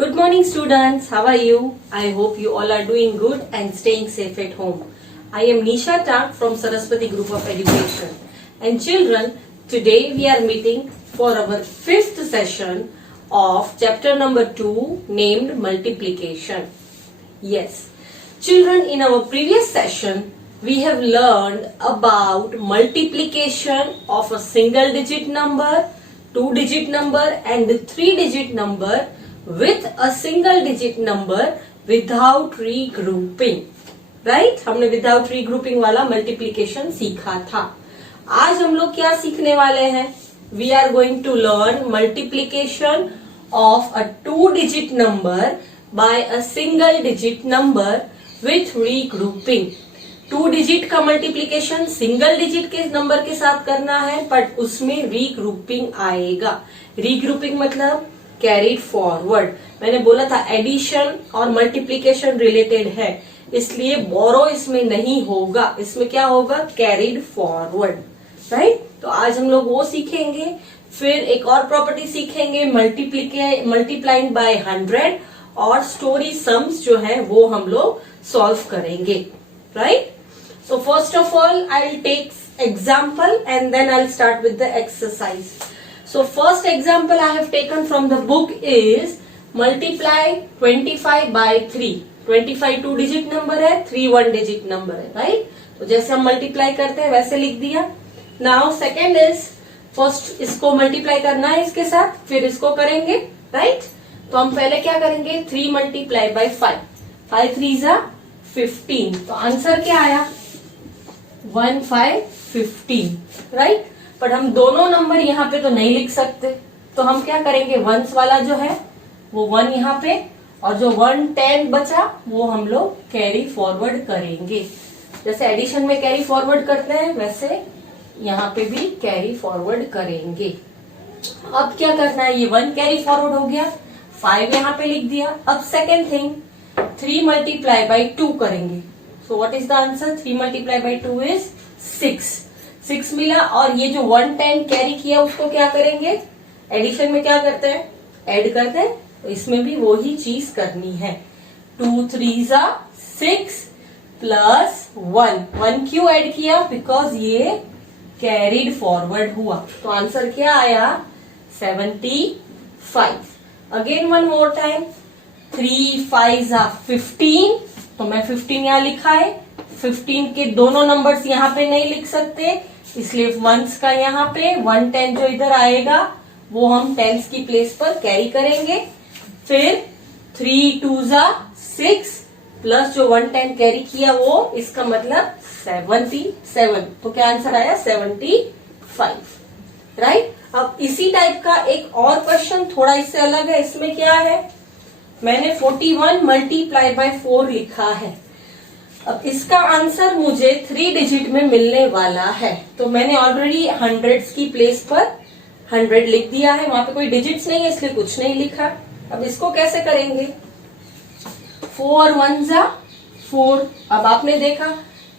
Good morning students, how are you? I hope you all are doing good and staying safe at home. I am Nisha Tak from Saraswati Group of Education. And children, today we are meeting for our fifth session of chapter number 2 named Multiplication. Yes, children, in our previous session we have learned about multiplication of a single digit number, two digit number and the three digit number with a single digit number without regrouping. Right हमने without regrouping वाला multiplication सीखा था. आज हम लोग क्या सीखने वाले हैं? We are going to learn multiplication of a two digit number by a single digit number with regrouping. Two digit का मल्टीप्लीकेशन सिंगल डिजिट के नंबर के साथ करना है, बट उसमें रीग्रुपिंग आएगा. रीग्रुपिंग मतलब कैरीड फॉरवर्ड. मैंने बोला था एडिशन और मल्टीप्लीकेशन रिलेटेड है, इसलिए बोरो इसमें नहीं होगा. इसमें क्या होगा? Carried forward. राइट. तो आज हम लोग वो सीखेंगे. फिर एक और प्रॉपर्टी सीखेंगे मल्टीप्लाइंग बाय 100 और स्टोरी सम्स जो है वो हम लोग सॉल्व करेंगे. Right. So first of all I will take example and then I will start with the exercise. So first example I have taken from the book is multiply 25 by 3. 25 to digit number है, 3 one digit number है. Right. तो जैसे हम multiply करते हैं वैसे लिख दिया. नाउ सेकेंड इज फर्स्ट इसको मल्टीप्लाई करना है इसके साथ, फिर इसको करेंगे. राइट. तो हम पहले क्या करेंगे? 3 मल्टीप्लाई बाय 5. 5 3 जा 15. तो आंसर क्या आया? 1 5 15. राइट. पर हम दोनों नंबर यहाँ पे तो नहीं लिख सकते, तो हम क्या करेंगे? वंस वाला जो है वो 1 यहाँ पे और जो 1 10 बचा वो हम लोग कैरी फॉरवर्ड करेंगे. जैसे एडिशन में कैरी फॉरवर्ड करते हैं वैसे यहाँ पे भी कैरी फॉरवर्ड करेंगे. अब क्या करना है? ये 1 कैरी फॉरवर्ड हो गया, 5 यहाँ पे लिख दिया. अब सेकेंड थिंग 3 मल्टीप्लाई बाई 2 करेंगे. So what is the answer? 3 multiply by 2 is 6. 6 मिला. और ये जो 1 10 कैरी किया उसको क्या करेंगे? एडिशन में क्या करते हैं? ऐड करते हैं. तो इसमें भी वो ही चीज करनी है. 2 3 जा 6 प्लस 1 क्यों ऐड किया? बिकॉज ये कैरीड फॉरवर्ड हुआ. तो आंसर क्या आया? 75. अगेन वन मोर टाइम 3 5 जा 15. तो मैं 15 यहाँ लिखा है. 15 के दोनों नंबर्स यहाँ पे नहीं लिख सकते, इसलिए वंस का यहाँ पे 1 10 जो इधर आएगा वो हम टेंस की प्लेस पर कैरी करेंगे. फिर 3 2 जा 6 प्लस जो 1 10 कैरी किया वो, इसका मतलब 77. तो क्या आंसर आया? 75. राइट. अब इसी टाइप का एक और क्वेश्चन थोड़ा इससे अलग है. इसमें क्या है? मैंने 41 मल्टीप्लाई बाय 4 लिखा है. अब इसका आंसर मुझे 3 डिजिट में मिलने वाला है. तो मैंने ऑलरेडी हंड्रेड्स की प्लेस पर 100 लिख दिया है. वहां पे कोई डिजिट्स नहीं है इसलिए कुछ नहीं लिखा. अब इसको कैसे करेंगे? 4 1 जा 4. अब आपने देखा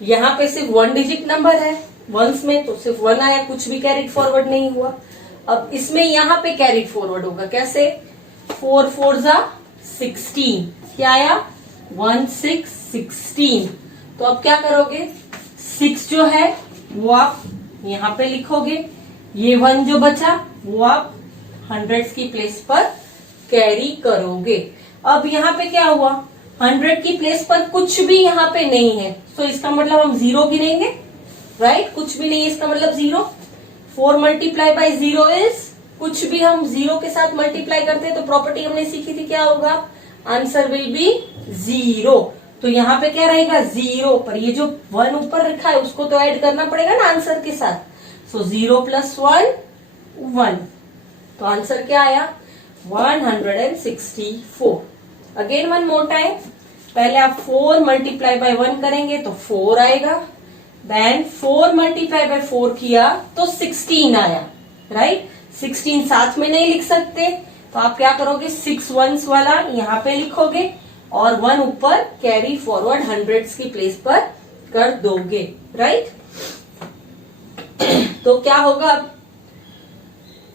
यहाँ पे सिर्फ 1 डिजिट नंबर है वंस में, तो सिर्फ 1 आया, कुछ भी कैरिड फॉरवर्ड नहीं हुआ. अब इसमें यहाँ पे कैरिड फॉरवर्ड होगा. कैसे? 4 4 जा 16. क्या आया? 1 6 16. तो अब क्या करोगे? 6 जो है वो आप यहाँ पे लिखोगे. ये 1 जो बचा वो आप हंड्रेड्स की प्लेस पर कैरी करोगे. अब यहाँ पे क्या हुआ? 100 की प्लेस पर कुछ भी यहाँ पे नहीं है, तो इसका मतलब हम 0 गिनेंगे. राइट. कुछ भी नहीं है इसका मतलब 0. 4 मल्टीप्लाई बाई 0 इज, कुछ भी हम 0 के साथ मल्टीप्लाई करते हैं तो प्रॉपर्टी हमने सीखी थी, क्या होगा? Answer will be 0. तो यहाँ पे क्या रहेगा? 0. पर ये जो 1 ऊपर रखा है उसको तो ऐड करना पड़ेगा ना आंसर के साथ. सो 0 प्लस 1 1. तो आंसर क्या आया? 164. Again one more time. पहले आप 4 मल्टीप्लाई बाय 1 करेंगे तो 4 आएगा. देन 4 मल्टीप्लाई बाय 4 किया तो 16 आया. राइट. 16 साथ में नहीं लिख सकते, तो आप क्या करोगे? 6 वंस वाला यहाँ पे लिखोगे और 1 ऊपर कैरी फॉरवर्ड हंड्रेड्स की प्लेस पर कर दोगे. राइट. तो क्या होगा?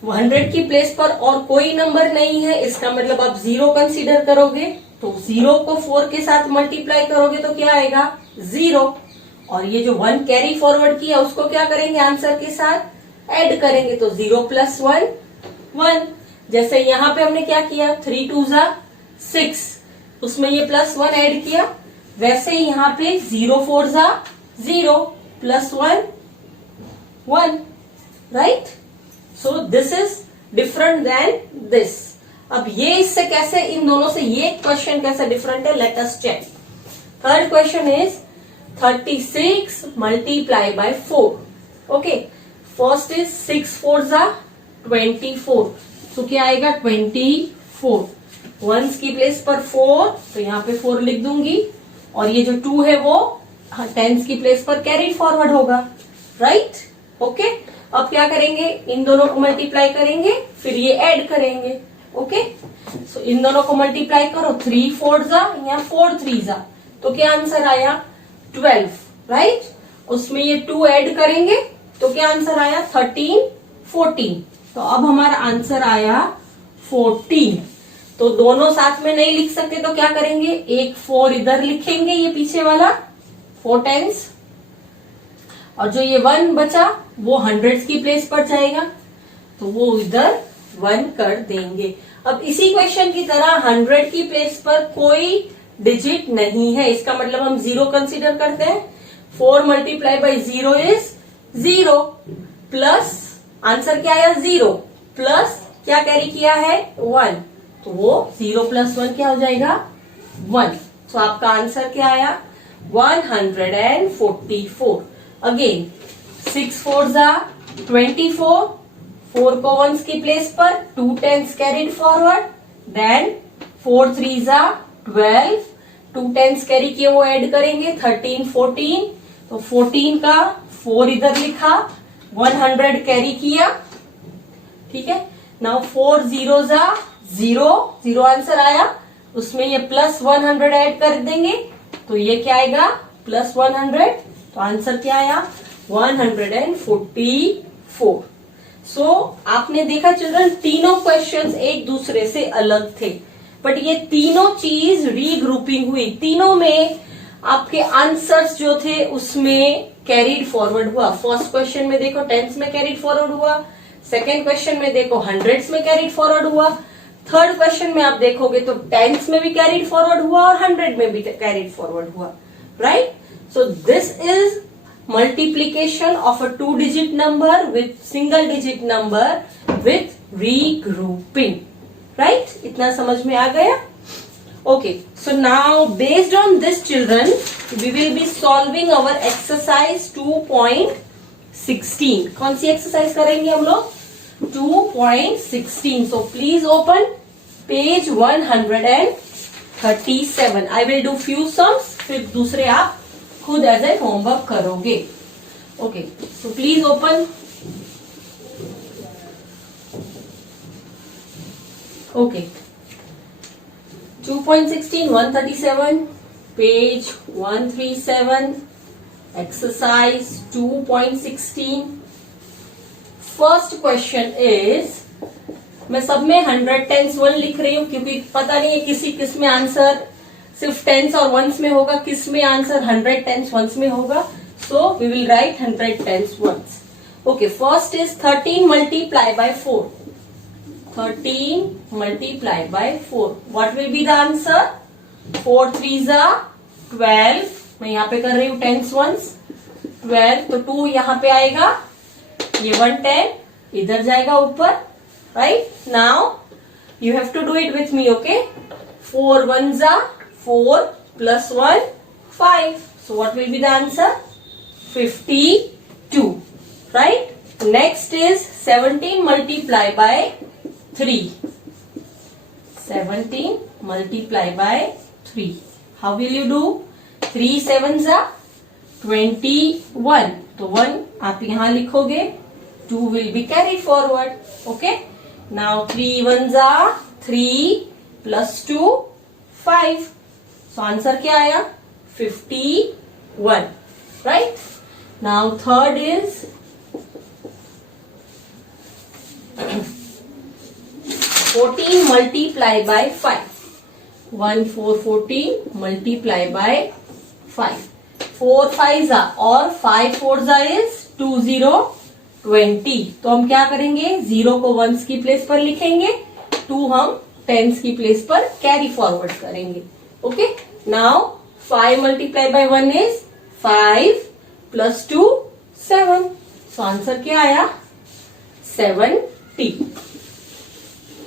100 की प्लेस पर और कोई नंबर नहीं है, इसका मतलब आप 0 कंसीडर करोगे, तो 0 को 4 के साथ मल्टीप्लाई करोगे तो क्या आएगा 0, और ये जो 1 कैरी फॉरवर्ड किया उसको क्या करेंगे आंसर के साथ ऐड करेंगे, तो 0 + 1 1। जैसे यहाँ पे हमने क्या किया 3 2 ज़ा 6, उसमें ये +1 ऐड किया, वैसे ही यहाँ पे 0 4 ज़ा 0 +1 1, right. So this is different then this. अब ये इससे कैसे, इन दोनों से ये क्वेश्चन कैसे डिफरेंट है, let us check. Third question is 36 multiply by 4। Okay, first is 6 4 ज़ा 24, तो क्या आएगा 24। वंस की प्लेस पर 4, तो यहाँ पे 4 लिख दूंगी, और ये जो 2 है वो टेंस की प्लेस पर कैरी फॉरवर्ड होगा, राइट। ओके, अब क्या करेंगे, इन दोनों को मल्टीप्लाई करेंगे, फिर ये ऐड करेंगे। ओके, सो इन दोनों को मल्टीप्लाई करो, 3 4 ज़ा या 4 3 ज़ा, तो क्या आंसर आया 12, राइट। उसमें ये 2 ऐड करेंगे तो क्या आंसर आया 13 14, तो अब हमारा आंसर आया 14। तो दोनों साथ में नहीं लिख सकते तो क्या करेंगे, एक 4 इधर लिखेंगे, ये पीछे वाला 4 टेंस, और जो ये 1 बचा वो हंड्रेड्स की प्लेस पर जाएगा, तो वो इधर 1 कर देंगे। अब इसी क्वेश्चन की तरह 100 की प्लेस पर कोई डिजिट नहीं है, इसका मतलब हम 0 कंसीडर करते हैं। 4 multiply by 0 is 0, plus answer क्या आया 0, प्लस क्या कैरी किया है 1, तो वो 0 + 1 क्या हो जाएगा 1। तो आपका आंसर क्या आया 144। अगेन 6 4 ज़ा 24, 4 को वंस की प्लेस पर 2 टेंस कैरीड फॉरवर्ड, देन 4 3 ज़ा 12, 2 टेंस कैरी किए वो ऐड करेंगे 13 14, तो 14 का 4 इधर लिखा, 100 कैरी किया, ठीक है। नाउ 4 0 ज़ा 0 0 आंसर आया, उसमें ये +100 ऐड कर देंगे, तो ये क्या आएगा +100, तो आंसर क्या आया 144। सो आपने देखा चिल्ड्रन, तीनों क्वेश्चंस एक दूसरे से अलग थे, बट ये तीनों चीज रीग्रुपिंग हुई, तीनों में आपके आंसर्स जो थे उसमें कैरीड फॉरवर्ड हुआ। फर्स्ट क्वेश्चन में देखो टेंस में कैरीड फॉरवर्ड हुआ, सेकेंड क्वेश्चन में देखो हंड्रेड्स में कैरीड फॉरवर्ड हुआ, थर्ड क्वेश्चन में आप देखोगे तो टेंस में भी कैरीड फॉरवर्ड हुआ और 100 में भी कैरीड फॉरवर्ड हुआ, right. So this is multiplication of a 2-digit number with single digit number with regrouping, right? इतना समझ में आ गया? Okay, so now based on this children, we will be solving our exercise 2.16. कौन सी exercise करेंगे हम लोग? 2.16. So please open page 137. I will do few sums, फिर दूसरे आप खुद एज ए होमवर्क करोगे। Okay, so please open. Okay, 2.16 137 page 137 exercise 2.16। First question is, मैं सब में 100 10s 1 लिख रही हूं क्योंकि पता नहीं है किस में आंसर सिर्फ टेंस और वंस में होगा, किस में आंसर 100 10s 1s में होगा, so we will write 100 10s 1s। Okay, first is 13 multiply by 4। 13 multiply by 4, what will be the answer? 4 3 ज़ा 12, मैं यहाँ पे कर रही हूँ 10s 1s 12, तो 2 यहाँ पे आएगा, ये 1 10 इधर जाएगा ऊपर, right. Now you have to do it with me, okay. 4 1 ज़ा 4 + 1 5, so what will be the answer? 52, right? Next is 17 multiply by 3. 17 multiply by 3. How will you do? 3 7s are 21, तो 1 आप यहाँ लिखोगे, 2 will be carried forward, okay? Now 3 1s are 3 + 2 5. So answer क्या आया 51, right? Now third is 14 multiply by 5, 1 4 14 multiply by 5, 4 5 और 5 4 is 20 20। तो हम क्या करेंगे, 0 को वंस की प्लेस पर लिखेंगे, 2 हम टेंस की प्लेस पर कैरी फॉरवर्ड करेंगे। Okay, now 5 multiply bye 1 is 5 plus 2 7। So answer क्या आया, 70।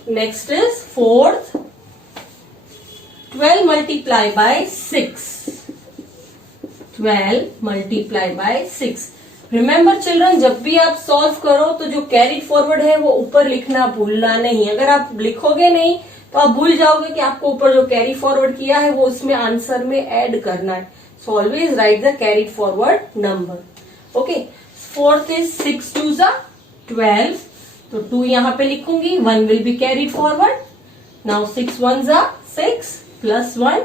Next is fourth, 12 multiply by 6, 12 multiply by 6। Remember children, जब भी आप सॉल्व करो तो जो कैरी फॉरवर्ड है वो ऊपर लिखना भूलना नहीं। अगर आप लिखोगे नहीं तो आप भूल जाओगे कि आपको ऊपर जो कैरी फॉरवर्ड किया है वो उसमें आंसर में ऐड करना है। So always right the carry forward number. Okay, fourth is 6 2 12, तो 2 यहां पे लिखूंगी, 1 will be carried forward. Now 6 1 6 plus 1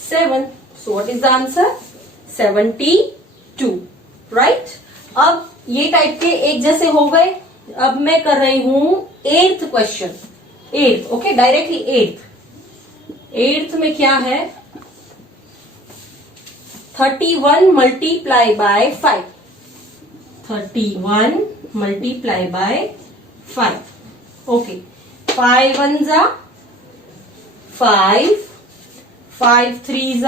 7। So what is the answer, 72, right. अब ये टाइप के एक जैसे हो गए। अब मैं कर रही हूं 8th question, 8th। Okay, directly 8th में क्या है, 31 multiply by 5, 31 multiply by 5। Okay, 5 1 5, 5 3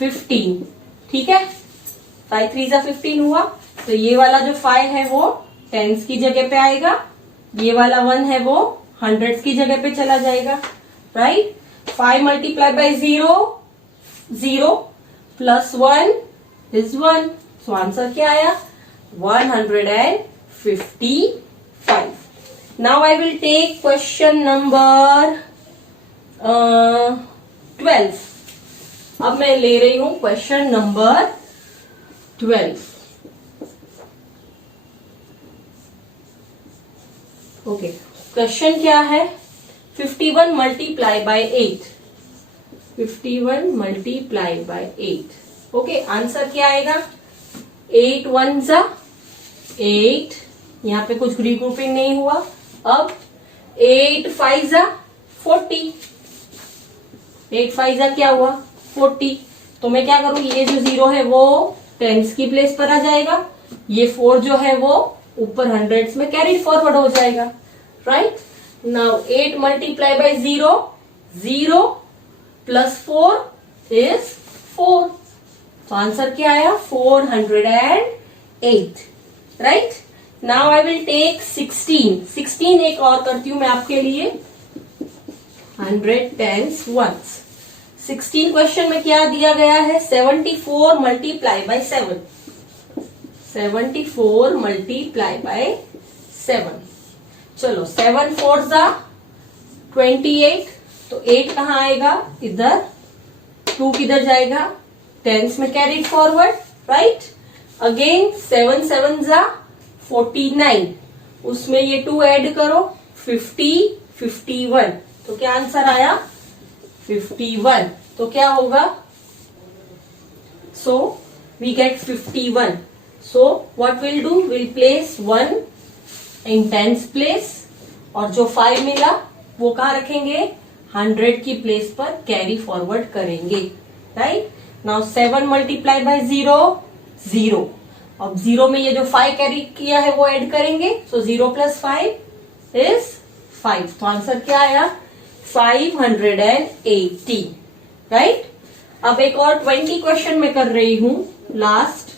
15, ठीक है। 5 3 15 हुआ, तो ये वाला जो 5 है वो टेंस की जगह पे आएगा, ये वाला 1 है वो हंड्रेड्स की जगह पे चला जाएगा, right. 5 multiply by 0 0 plus 1 is 1। So answer क्या आया, 155। Now I will take question number 12। अब मैं ले रही हूं क्वेश्चन नंबर 12। ओके, क्वेश्चन क्या है, 51 multiply by 8, 51 multiply by 8। Okay, answer क्या आएगा, 8 1 8, यहां पे कुछ रीग्रुपिंग नहीं हुआ। अब 8 5 40, 8 5 क्या हुआ, 40। तो मैं क्या करूंगी, ये जो 0 है वो टेंस की प्लेस पर आ जाएगा, ये 4 जो है वो ऊपर हंड्रेड्स में कैरी फॉरवर्ड हो जाएगा, right. Now 8 multiply by 0, 0 plus 4 is 4। तो आंसर क्या आया, 408, right. Now I will take 16 एक और करती हूं मैं आपके लिए, 100 10 वंस। 16 क्वेश्चन में क्या दिया गया है, 74 मल्टीप्लाई बाय 7, 74 मल्टीप्लाई बाय 7। चलो 7 4 28, तो 8 कहाँ आएगा, इधर, 2 किधर जाएगा, टेंस में कैरीड फॉरवर्ड, राइट। अगेन 7 7 49, उसमें ये 2 ऐड करो, 50 51। तो क्या आंसर आया, 51। तो क्या होगा, so we get 51। So what will do, will place 1 in tens place, और जो 5 मिला वो कहाँ रखेंगे, 100 की प्लेस पर कैरी फॉरवर्ड करेंगे, राइट। Now 7 multiply by 0 0। अब 0 में ये जो 5 कैरी किया है वो ऐड करेंगे, सो 0 प्लस 5 इज 5। तो आंसर क्या आया, 580, राइट। अब एक और 20 क्वेश्चन में कर रही हूं, लास्ट,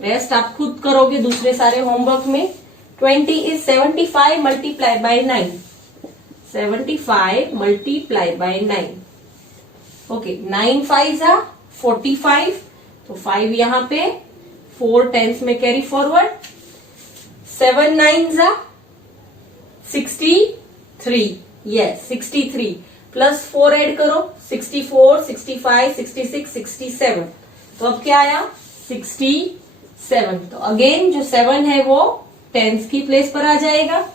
रेस्ट आप खुद करोगे दूसरे सारे होमवर्क में। 20 is 75 multiply by 9, 75 multiply by 9। Okay, 9 5 45, तो 5 यहां पे, 4 टेंस में carry forward, 7 9 63, yes 63, plus 4 add करो, 64 65 66 67। तो अब क्या आया, 67। तो अगेन जो 7 है वो टेंस की प्लेस पर आ जाएगा,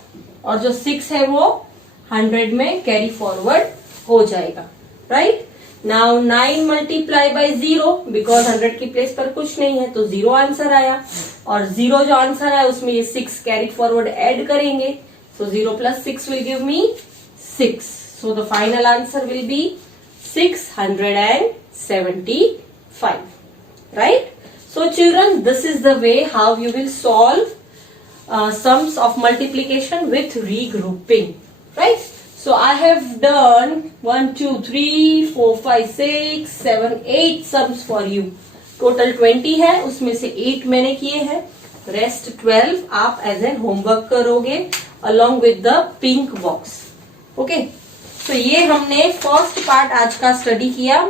और जो 6 है वो 100 में कैरी फॉरवर्ड हो जाएगा, right. Now 9 multiply by 0, because 100 की प्लेस पर कुछ नहीं है तो 0 आंसर आया, और 0 जो आंसर है उसमें ये 6 कैरी फॉरवर्ड ऐड करेंगे, So 0 plus 6 will give me 6. So the final answer will be 675. Right? So children, this is the way how you will solve sums of multiplication with regrouping. Right? So I have done 1, 2, 3, 4, 5, 6, 7, 8 sums for you. Total 20 है, उसमें से 8 मैंने किए हैं, rest 12 आप as an homework करोगे along with the pink box. Okay? So ये हमने फर्स्ट पार्ट आज का स्टडी किया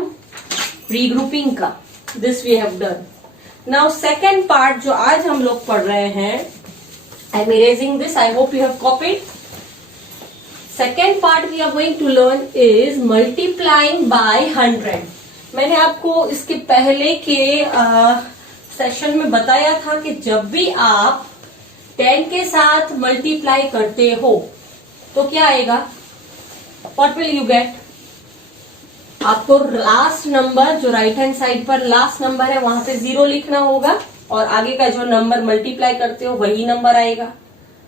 रीग्रुपिंग का. This we have done. Now second part जो आज हम लोग पढ़ रहे हैं, I am erasing this. I hope you have copied. Second part we are going to learn is multiplying by 100. मैंने आपको इसके पहले के सेशन में बताया था कि जब भी आप 10 के साथ मल्टीप्लाई करते हो तो क्या आएगा? What will you get? आपको लास्ट नंबर जो राइट हैंड साइड पर लास्ट नंबर है वहां पे 0 लिखना होगा और आगे का जो नंबर मल्टीप्लाई करते हो वही नंबर आएगा.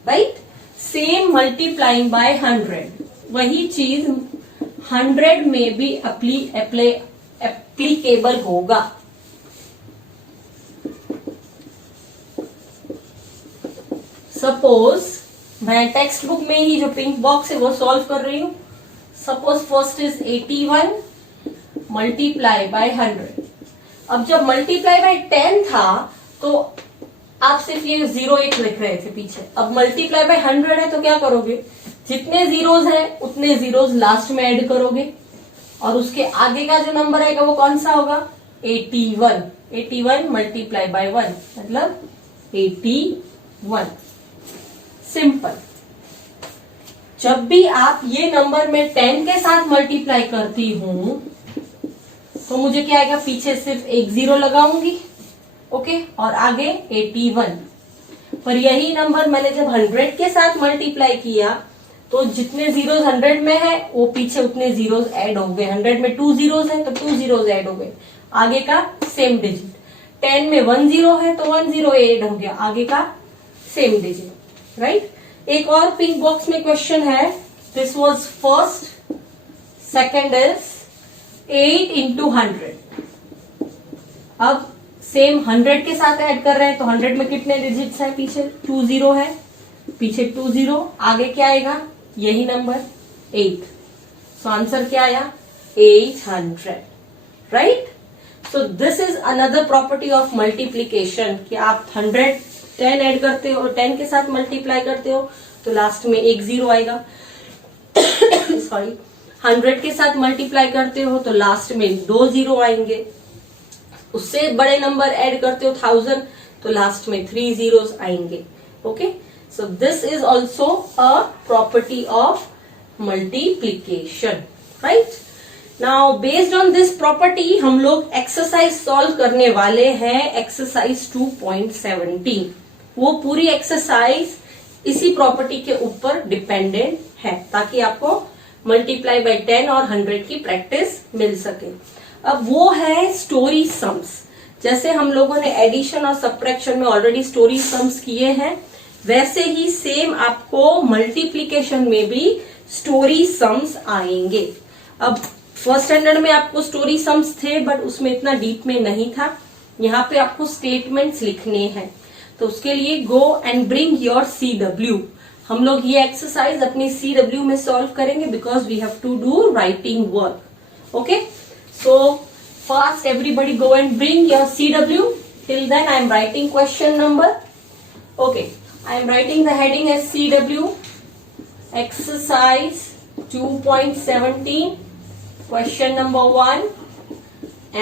राइट? सेम मल्टीप्लाइंग बाय 100, वही चीज 100 में भी एप्लीकेबल होगा. सपोज मैं टेक्स्ट बुक में ही जो पिंक बॉक्स है वो सॉल्व कर रही हूं. Suppose first is 81 multiply by 100. अब जब मल्टीप्लाई बाय 10 था तो आप सिर्फ ये 0 1 लिख रहे थे पीछे. अब मल्टीप्लाई बाय 100 है तो क्या करोगे? जितने जीरोज हैं उतने जीरोज लास्ट में ऐड करोगे और उसके आगे का जो नंबर आएगा वो कौन सा होगा? 81. 81 मल्टीप्लाई बाय 1 मतलब 81. सिंपल. जब भी आप ये नंबर में 10 के साथ मल्टीप्लाई करती हूं तो मुझे क्या आएगा? पीछे सिर्फ एक 0 लगाऊंगी. ओके? और आगे 81. पर यही नंबर मैंने जब 100 के साथ मल्टीप्लाई किया तो जितने जीरोज 100 में है वो पीछे उतने जीरोज ऐड हो गए. 100 में 2 जीरोज है तो 2 जीरोज ऐड हो गए. आगे का सेम डिजिट. 10 में 1 0 है तो 1 0 ऐड हो गया. आगे का सेम डिजिट. राइट? एक और पिंक बॉक्स में क्वेश्चन है. This was first. Second is 8 into 100. अब सेम 100 के साथ ऐड कर रहे हैं तो 100 में कितने डिजिट्स हैं? पीछे 2 0 है, पीछे 2 0, आगे क्या आएगा? यही नंबर 8. सो आंसर क्या आया? 800. Right? So this is another property of multiplication कि आप 10 ऐड करते हो, 10 के साथ मल्टीप्लाई करते हो तो लास्ट में एक 0 आएगा. सॉरी. 100 के साथ मल्टीप्लाई करते हो तो लास्ट में 2 0 आएंगे. उससे बड़े नंबर ऐड करते हो 1000 तो लास्ट में 3 zeros आएंगे. Okay? So this is also a property of multiplication. Right? Now based on this property हम लोग एक्सरसाइज सॉल्व करने वाले हैं. एक्सरसाइज 2.17. वो पूरी एक्सरसाइज इसी प्रॉपर्टी के ऊपर डिपेंडेंट है ताकि आपको मल्टीप्लाई बाय 10 और 100 की प्रैक्टिस मिल सके. अब वो है स्टोरी सम्स. जैसे हम लोगों ने एडिशन और सब्ट्रैक्शन में ऑलरेडी स्टोरी सम्स किए हैं वैसे ही सेम आपको मल्टीप्लीकेशन में भी स्टोरी सम्स आएंगे. अब फर्स्ट स्टैंडर्ड में आपको स्टोरी सम्स थे बट उसमें इतना डीप में नहीं था. यहाँ पे आपको स्टेटमेंट्स लिखने हैं तो उसके लिए गो एंड ब्रिंग योर CW. हम लोग ये एक्सरसाइज अपनी CW में सॉल्व करेंगे because we have to do writing work. Okay? So fast everybody go and bring your CW. Till then I am writing question number. Okay, I am writing the heading as CW. Exercise 2.17 question number 1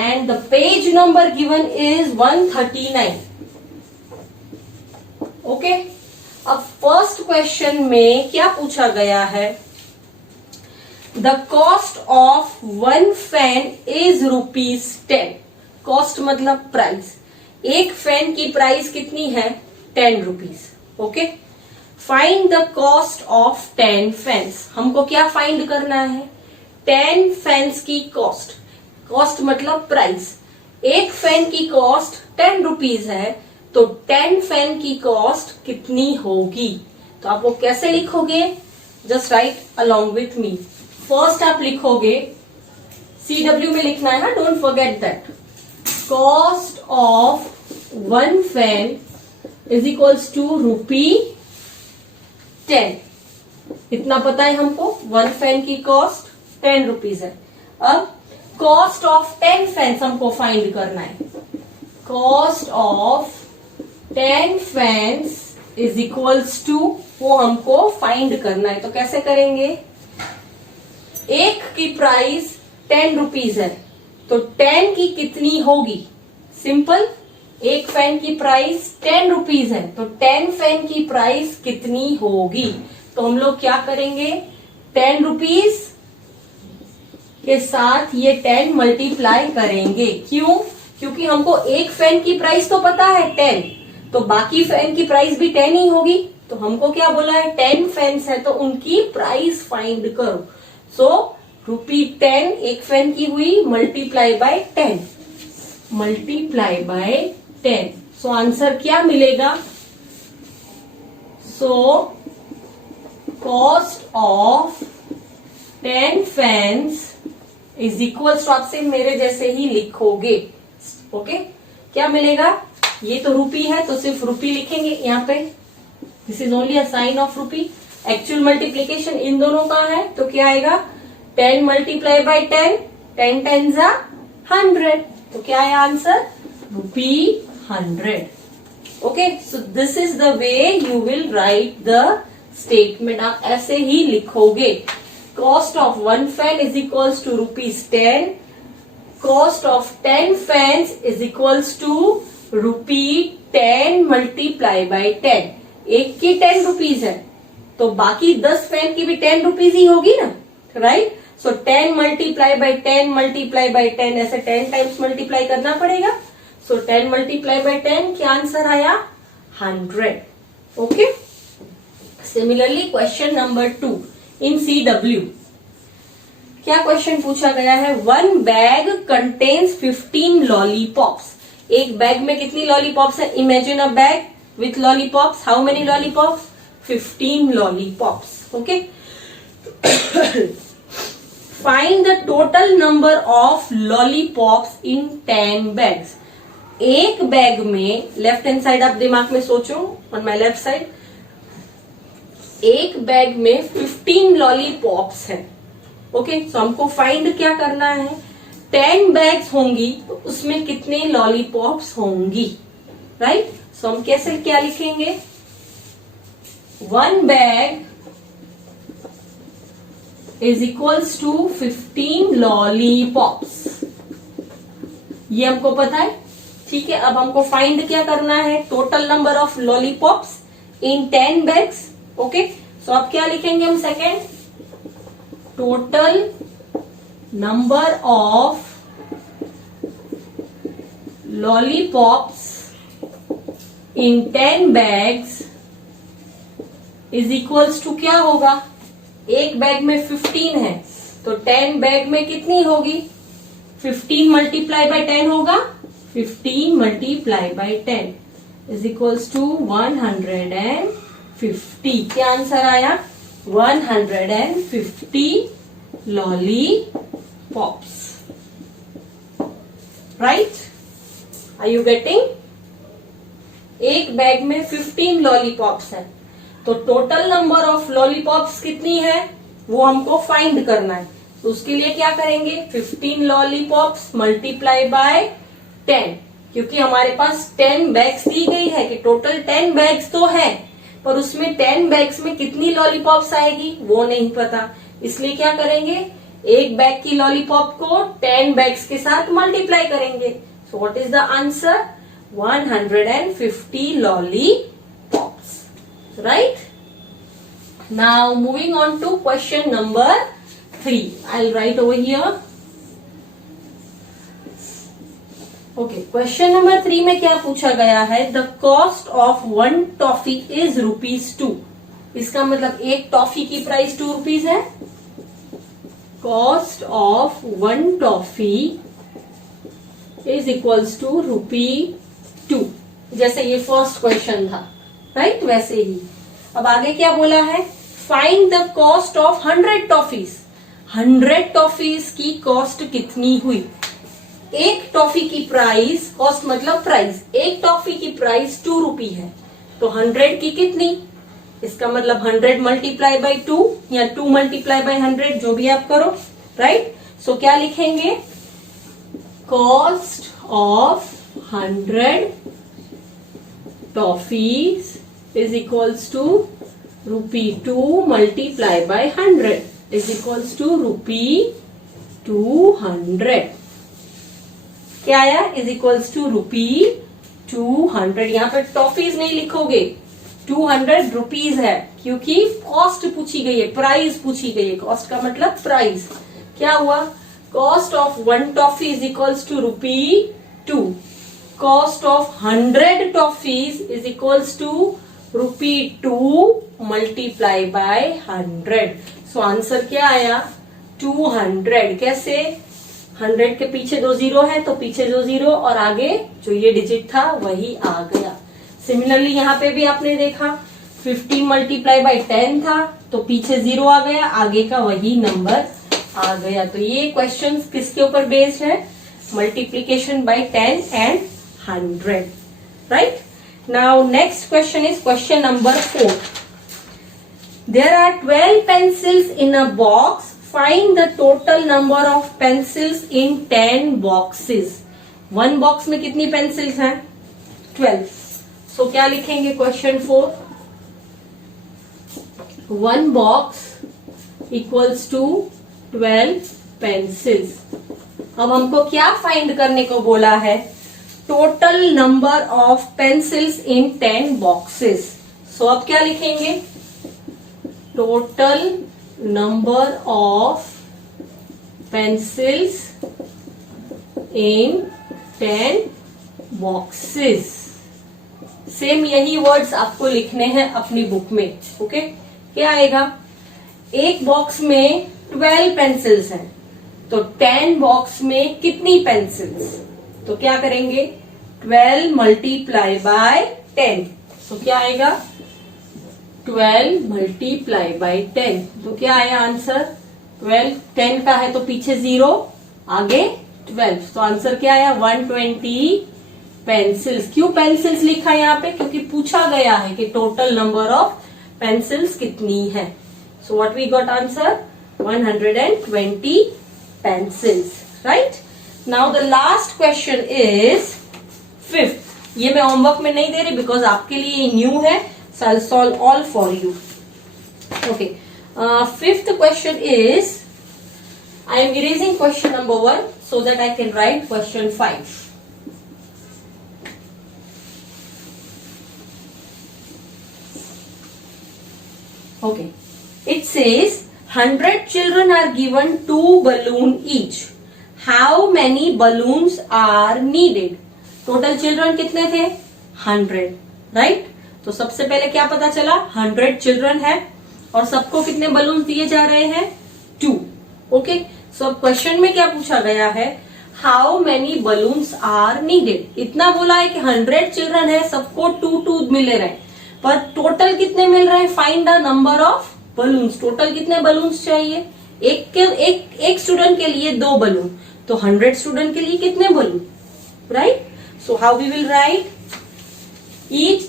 and the page number given is 139. Okay? अब first question में क्या पूछा गया है? The cost of 1 fan is ₹10. Cost मतलब price. एक fan की price कितनी है? 10 rupees. Okay? Find the cost of 10 fans. हमको क्या फाइंड करना है? 10 फैंस की कॉस्ट. कॉस्ट मतलब प्राइस. एक फैन की कॉस्ट 10 रुपीज है तो 10 फैन की कॉस्ट कितनी होगी? तो आप वो कैसे लिखोगे? Just write along with me. फर्स्ट आप लिखोगे, CW में लिखना है ना, don't forget that. Cost of one fan is equals to ₹10। इतना पता है हमको, वन फैन की कॉस्ट 10 रुपीज है। अब कॉस्ट ऑफ 10 फैंस हमको फाइंड करना है। Cost of 10 fans is equals to, वो हमको फाइंड करना है। तो कैसे करेंगे? एक की प्राइस 10 रुपीज है, तो 10 की कितनी होगी? सिंपल, एक फैन की प्राइस 10 रुपीज है, तो 10 फैन की प्राइस कितनी होगी? तो हम लोग क्या करेंगे? 10 रुपीज के साथ ये 10 मल्टीप्लाई करेंगे। क्यों? क्योंकि हमको एक फैन की प्राइस तो पता है 10, तो बाकी फैन की प्राइस भी 10 ही होगी। तो हमको क्या बोला है? 10 फैंस है तो उनकी प्राइस फाइंड करो। सो ₹10 एक फैन की हुई, multiply by 10, multiply by 10। So answer क्या मिलेगा? So cost of 10 fans is equal to, आपसे मेरे जैसे ही लिखोगे। ओके, क्या मिलेगा? ये तो रुपी है तो सिर्फ रुपी लिखेंगे यहाँ पे। This is only a sign of rupee. Actual multiplication इन दोनों का है तो क्या आएगा? 10 मल्टीप्लाई बाय 10, 10 10 जा 100। तो क्या है answer? ₹100। Okay, so this is the way you will write the statement. आप ऐसे ही लिखोगे। Cost of one fan is equals to ₹10। Cost of 10 fans is equals to ₹10 multiply by 10। एक की 10 रुपीज है तो बाकी 10 फैन की भी 10 रुपीज ही होगी ना, right? So 10 multiply by 10 multiply by 10, ऐसे 10 टाइम्स मल्टीप्लाई करना पड़ेगा। सो 10 मल्टीप्लाई बाय 10, क्या आंसर आया? 100। ओके, सिमिलरली क्वेश्चन नंबर 2 इन CW। क्या क्वेश्चन पूछा गया है? One bag contains 15 lollipops. एक बैग में कितनी लॉलीपॉप्स है? Imagine a bag with lollipops. How many lollipops? 15 lollipops. Okay, find the total number of lollipops in 10 bags. एक बैग में, लेफ्ट हैंड साइड आप दिमाग में सोचो, ऑन माई लेफ्ट साइड, एक बैग में 15 लॉलीपॉप्स है। ओके, सो हमको फाइंड क्या करना है? 10 बैग्स होंगी तो उसमें कितने लॉलीपॉप्स होंगी, राइट? सो हम कैसे क्या लिखेंगे? One bag is equals to 15 lollipops. ये हमको पता है, ठीक है। अब हमको फाइंड क्या करना है? Total number of lollipops in 10 bags. Okay, so अब क्या लिखेंगे हम? Second, total number of lollipops in 10 bags is equals to क्या होगा? एक बैग में 15 है तो 10 बैग में कितनी होगी? 15 मल्टीप्लाई बाय 10 होगा। 15 multiply by 10 is equals to 150। क्या आंसर आया? 150 lollipops, right? Are you getting? एक बैग में 15 लॉलीपॉप्स है तो टोटल नंबर ऑफ लॉलीपॉप्स कितनी है वो हमको फाइंड करना है। तो उसके लिए क्या करेंगे? 15 लॉलीपॉप्स मल्टीप्लाई बाय 10, क्योंकि हमारे पास 10 बैग्स दी गई है कि टोटल 10 बैग्स तो है, पर उसमें 10 बैग्स में कितनी लॉलीपॉप्स आएगी वो नहीं पता। इसलिए क्या करेंगे? एक बैग की लॉलीपॉप को 10 बैग्स के साथ मल्टीप्लाई करेंगे। So what is the answer? 150 lollipops, right? Now moving on to question number 3. I'll write over here. Okay, question number 3 में क्या पूछा गया है? The cost of one toffee is ₹2. इसका मतलब एक टॉफी की प्राइस 2 रुपीज है। Cost of one toffee is equals to ₹2, जैसे ये फर्स्ट क्वेश्चन था, राइट? वैसे ही अब आगे क्या बोला है, find the cost of 100 toffees. 100 toffees की कॉस्ट कितनी हुई। एक टॉफी की प्राइस, कॉस्ट मतलब प्राइस, एक टॉफी की प्राइस 2 रुपी है, तो 100 की कितनी, इसका मतलब 100 मल्टीप्लाई बाई 2 या 2 मल्टीप्लाई बाई 100, जो भी आप करो, राइट। सो क्या लिखेंगे, cost of 100 toffees is equals to ₹2 multiply by 100 is equals to ₹200। क्या आया, इज इक्वल्स टू ₹200। यहाँ पे टॉफीज नहीं लिखोगे, 200 रुपीज है, क्योंकि कॉस्ट पूछी गई है, प्राइस पूछी गई है। कॉस्ट का मतलब प्राइस। क्या हुआ, cost of 1 toffee is equals to ₹2। Cost of 100 toffees is equals to ₹2 multiply by 100। So answer क्या आया, 200। कैसे, 100 के पीछे 2 जीरो है, तो पीछे 2 जीरो और आगे जो ये डिजिट था वही आ गया। सिमिलरली यहाँ पे भी आपने देखा 50 मल्टीप्लाई बाई 10 था, तो पीछे 0 आ गया, आगे का वही नंबर आ गया। तो ये क्वेश्चन किसके ऊपर बेस्ड है, multiplication by 10 and 100, right. Now next question is question number 4। There are 12 pencils in a box. Find the total number of pencils in 10 boxes. 1 box में कितनी पेंसिल्स हैं, 12। सो क्या लिखेंगे question 4, 1 box equals to 12 pencils. अब हमको क्या find करने को बोला है, total number of pencils in 10 boxes. So अब क्या लिखेंगे, total number of pencils in 10 boxes. Same यही वर्ड्स आपको लिखने हैं अपनी बुक में, ओके। क्या आएगा, एक बॉक्स में 12 पेंसिल्स हैं, तो 10 बॉक्स में कितनी पेंसिल्स, तो क्या करेंगे, 12 मल्टीप्लाई बाय 10। तो क्या आएगा, 12 मल्टीप्लाई बाई 10। तो क्या आया आंसर, 12, 10 का है तो पीछे 0, आगे 12, तो आंसर क्या आया, 120 पेंसिल्स। क्यों पेंसिल्स लिखा है यहाँ पे, क्योंकि पूछा गया है कि टोटल नंबर ऑफ पेंसिल्स कितनी है। So what we got answer, 120 pencils, right. Now the last question is 5th। ये मैं होमवर्क में नहीं दे रही बिकॉज आपके लिए न्यू है, so I'll solve all for you. Okay. 5th question is, I am erasing question number 1 so that I can write question 5. Okay. It says 100 children are given 2 balloons each. How many balloons are needed? Total children कितने थे, 100, right? तो सबसे पहले क्या पता चला, 100 children है और सबको कितने बलून दिए जा रहे हैं, 2, ओके। सो क्वेश्चन में क्या पूछा गया है, how many balloons are needed. इतना बोला है कि 100 चिल्ड्रन है, सबको 2 मिल रहे हैं, पर टोटल कितने मिल रहे हैं, find the number of balloons. Total कितने बलून्स चाहिए, एक स्टूडेंट के लिए 2 बलून, तो 100 स्टूडेंट के लिए कितने balloon, right. So how we will write, each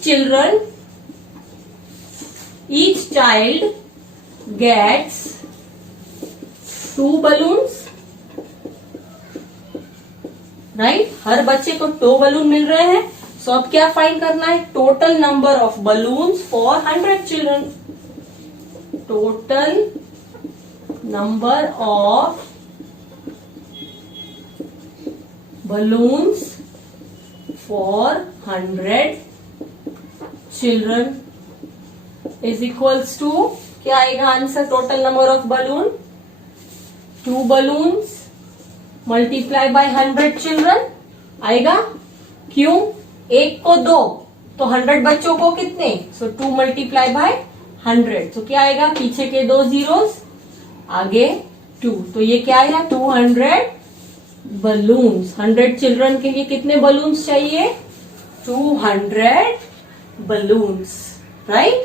child gets 2 balloons, right. हर बच्चे को 2 बलून मिल रहे हैं। सो अब क्या फाइंड करना है, total number of balloons for 100 children. Total number of balloons for 100 children is equals to, क्या आएगा answer, total number of balloon, 2 balloons multiply by 100 children आएगा। क्यों, एक को 2, तो 100 बच्चों को कितने, सो 2 मल्टीप्लाई बाय 100, तो क्या आएगा, पीछे के 2 जीरोस, आगे 2, तो ये क्या आएगा, 200 बलून्स। 100 चिल्ड्रन के लिए कितने बलून्स चाहिए, 200 balloons, right?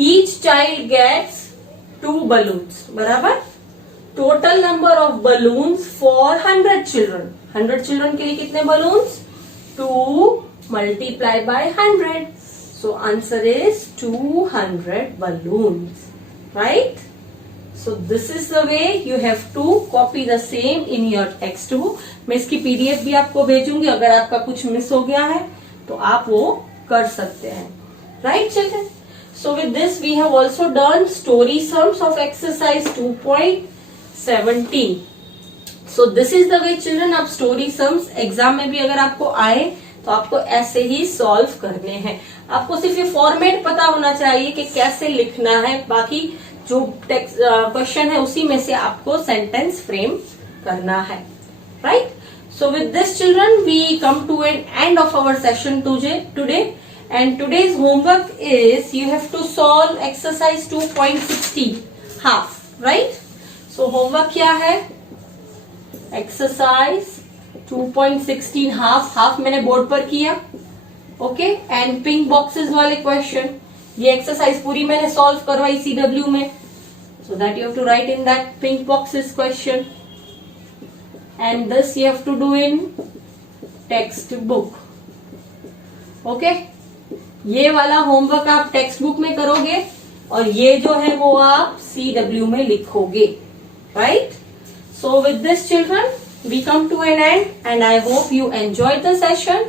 Each child gets 2 balloons, बराबर. Total number of balloons for 100 children. 100 children के लिए कितने balloons? 2 multiplied by 100. So answer is 200 balloons, right? So this is the way you have to copy the same in your textbook. मैं इसकी PDF भी आपको भेजूंगी. अगर आपका कुछ मिस हो गया है तो आप वो कर सकते हैं, right children? So with this we have also done story sums of exercise 2.17. So this is the way children आप story sums एग्जाम में भी अगर आपको आए तो आपको ऐसे ही सॉल्व करने हैं. आपको सिर्फ ये फॉर्मेट पता होना चाहिए कि कैसे लिखना है. बाकी जो टेक्स्ट क्वेश्चन है उसी में से आपको सेंटेंस फ्रेम करना है, right? So with this children we come to an end of our session today. And today's homework is you have to solve exercise 2.16 half, right? So homework क्या है? Exercise 2.16 half मैंने board पर किया, okay. And pink boxes वाले question, ये exercise पूरी मैंने solve करवाई CW में. So that you have to write in that pink boxes question. And this you have to do in textbook, okay? ये वाला होमवर्क आप टेक्स्ट बुक में करोगे और ये जो है वो आप CW में लिखोगे, right? So with this children we come to an end and I hope you enjoyed the session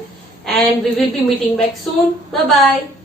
and we will be meeting back soon. Bye bye.